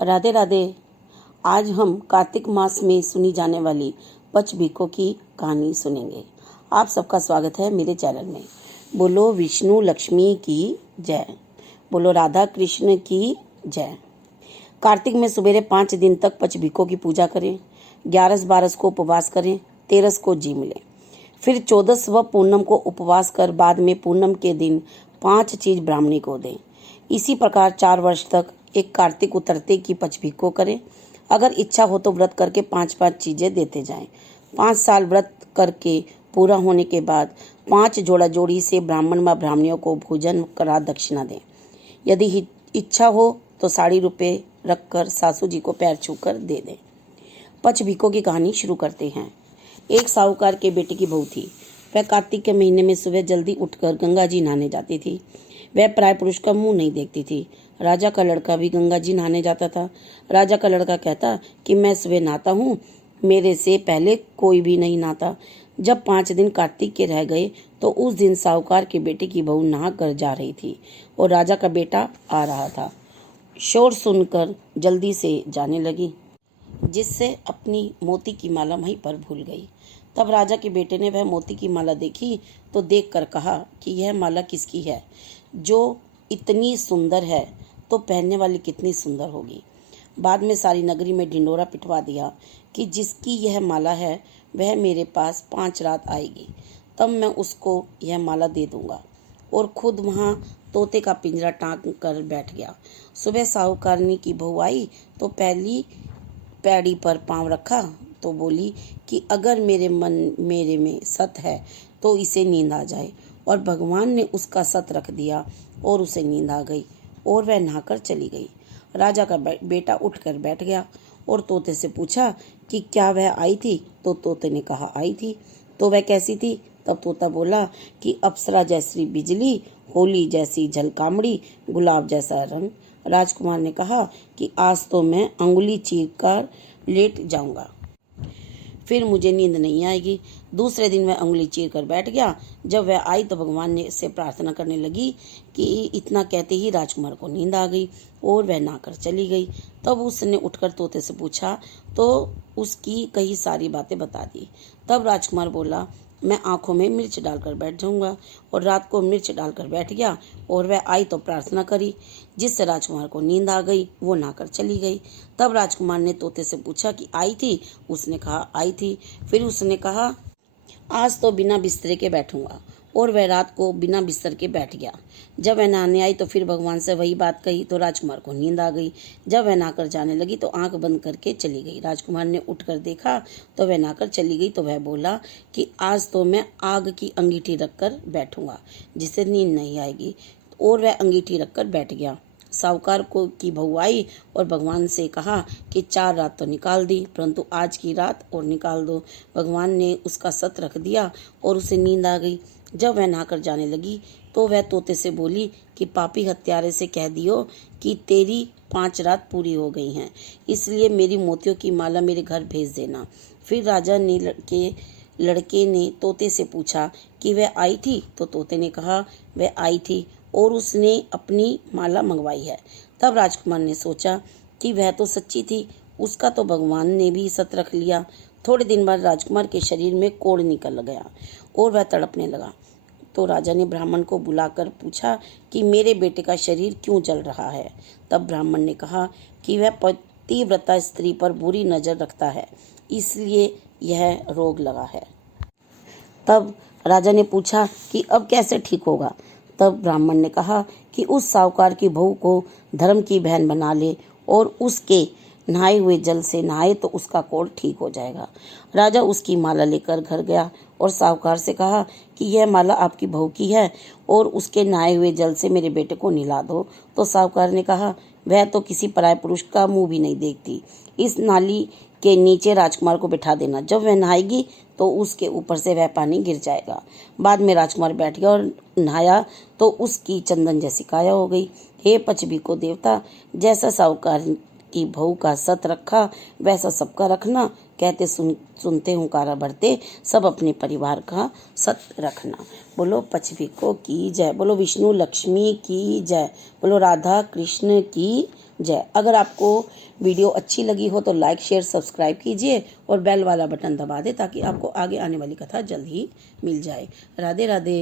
राधे राधे। आज हम कार्तिक मास में सुनी जाने वाली पचभिक्खों की कहानी सुनेंगे। आप सबका स्वागत है मेरे चैनल में। बोलो विष्णु लक्ष्मी की जय, बोलो राधा कृष्ण की जय। कार्तिक में सवेरे 5 दिन तक पचभिक्खों की पूजा करें, 11 12 को उपवास करें, 13 को जी मिले, फिर 14 व पूनम को उपवास कर बाद में पूनम के दिन 5 चीज ब्राह्मणी को दें। इसी प्रकार 4 वर्ष तक एक कार्तिक उतरते की पचभिक्खों करें। अगर इच्छा हो तो व्रत करके 5 5 चीजें देते जाएं। 5 साल व्रत करके पूरा होने के बाद 5 जोड़ा जोड़ी से ब्राह्मण व ब्राह्मणियों को भोजन करा दक्षिणा दें। यदि इच्छा हो तो 60 रुपये रखकर सासू जी को पैर छूकर दे दें। पचभिक्खों की कहानी शुरू करते हैं। एक साहूकार के बेटे की बहू थी। वह कार्तिक के महीने में सुबह जल्दी उठकर गंगा जी नहाने जाती थी। वह पराय पुरुष का मुंह नहीं देखती थी। राजा का लड़का भी गंगा जी नहाने जाता था। राजा का लड़का कहता कि मैं सुबह नहाता हूँ, मेरे से पहले कोई भी नहीं नहाता। जब 5 दिन कार्तिक के रह गए तो उस दिन साहूकार के बेटे की बहू नहा कर जा रही थी और राजा का बेटा आ रहा था। शोर सुनकर जल्दी से जाने लगी, जिससे अपनी मोती की माला वहीं पर भूल गई। तब राजा के बेटे ने वह मोती की माला देखी तो देखकर कहा कि यह माला किसकी है? जो इतनी सुंदर है तो पहनने वाली कितनी सुंदर होगी। बाद में सारी नगरी में ढिंडोरा पिटवा दिया कि जिसकी यह माला है वह मेरे पास 5 रात आएगी, तब मैं उसको यह माला दे दूंगा। और खुद वहाँ तोते का पिंजरा टांग कर बैठ गया। सुबह साहूकारनी की बहू आई तो पहली पैड़ी पर पांव रखा तो बोली कि अगर मेरे में सत है तो इसे नींद आ जाए। और भगवान ने उसका सत रख दिया और उसे नींद आ गई और वह नहाकर चली गई। राजा का बेटा उठकर बैठ गया और तोते से पूछा कि क्या वह आई थी? तो तोते ने कहा आई थी। तो वह कैसी थी? तब तोता बोला कि अप्सरा जैसी बिजली, होली जैसी झलकामड़ी, गुलाब जैसा रंग। राजकुमार ने कहा कि आज तो मैं अंगुली चीर कर लेट जाऊंगा, फिर मुझे नींद नहीं आएगी। दूसरे दिन वह अंगुली चीर कर बैठ गया। जब वह आई तो भगवान ने से प्रार्थना करने लगी कि इतना कहते ही राजकुमार को नींद आ गई और वह नहाकर चली गई। तब उसने उठकर तोते से पूछा तो उसकी कई सारी बातें बता दी। तब राजकुमार बोला मैं आंखों में मिर्च डालकर बैठ जाऊंगा। और रात को मिर्च डालकर बैठ गया और वह आई तो प्रार्थना करी, जिससे राजकुमार को नींद आ गई। वो नहाकर चली गई। तब राजकुमार ने तोते से पूछा कि आई थी? उसने कहा आई थी। फिर उसने कहा आज तो बिना बिस्तरे के बैठूंगा। और वह रात को बिना बिस्तर के बैठ गया। जब वह नहाने आई तो फिर भगवान से वही बात कही तो राजकुमार को नींद आ गई। जब वह नहाकर जाने लगी तो आंख बंद करके चली गई। राजकुमार ने उठकर देखा तो वह नहाकर चली गई। तो वह बोला कि आज तो मैं आग की अंगीठी रखकर बैठूंगा, जिससे नींद नहीं आएगी। और वह अंगीठी रखकर बैठ गया। साहूकार को की बहू आई और भगवान से कहा कि 4 रात तो निकाल दी, परंतु आज की रात और निकाल दो। भगवान ने उसका सत रख दिया और उसे नींद आ गई। जब वह नहाकर जाने लगी तो वह तोते से बोली कि पापी हत्यारे से कह दियो कि तेरी 5 रात पूरी हो गई हैं, इसलिए मेरी मोतियों की माला मेरे घर भेज देना। फिर राजा ने लड़के ने तोते से पूछा कि वह आई थी? तो तोते ने कहा वह आई थी और उसने अपनी माला मंगवाई है। तब राजकुमार ने सोचा कि वह तो सच्ची थी, उसका तो भगवान ने भी सत रख लिया। थोड़े दिन बाद राजकुमार के शरीर में कोढ़ निकल गया और वह तड़पने लगा। तो राजा ने ब्राह्मण को बुलाकर पूछा कि मेरे बेटे का शरीर क्यों जल रहा है? तब ब्राह्मण ने कहा कि वह पतिव्रता स्त्री पर बुरी नजर रखता है, इसलिए यह रोग लगा है। तब राजा ने पूछा कि अब कैसे ठीक होगा? तब ब्राह्मण ने कहा कि उस साहूकार की बहू को धर्म की बहन बना ले और उसके नहाए हुए जल से नहाए तो उसका कोढ़ ठीक हो जाएगा। राजा उसकी माला लेकर घर गया और साहूकार से कहा कि यह माला आपकी बहू की है और उसके नहाए हुए जल से मेरे बेटे को नहला दो। तो साहूकार ने कहा वह तो किसी पराय पुरुष का मुंह भी नहीं देखती, इस नाली के नीचे राजकुमार को बिठा देना, जब वह नहाएगी तो उसके ऊपर से वह पानी गिर जाएगा। बाद में राजकुमार बैठ गया और नहाया तो उसकी चंदन जैसी काया हो गई। हे पचभिक्खो देवता, जैसा साहूकार की बहू का सत रखा वैसा सबका रखना। कहते सुनते हुंकारा भरते सब अपने परिवार का सत रखना। बोलो पचभिक्खों की जय, बोलो विष्णु लक्ष्मी की जय, बोलो राधा कृष्ण की जय। अगर आपको वीडियो अच्छी लगी हो तो लाइक शेयर सब्सक्राइब कीजिए और बेल वाला बटन दबा दें ताकि आपको आगे आने वाली कथा जल्द ही मिल जाए। राधे राधे।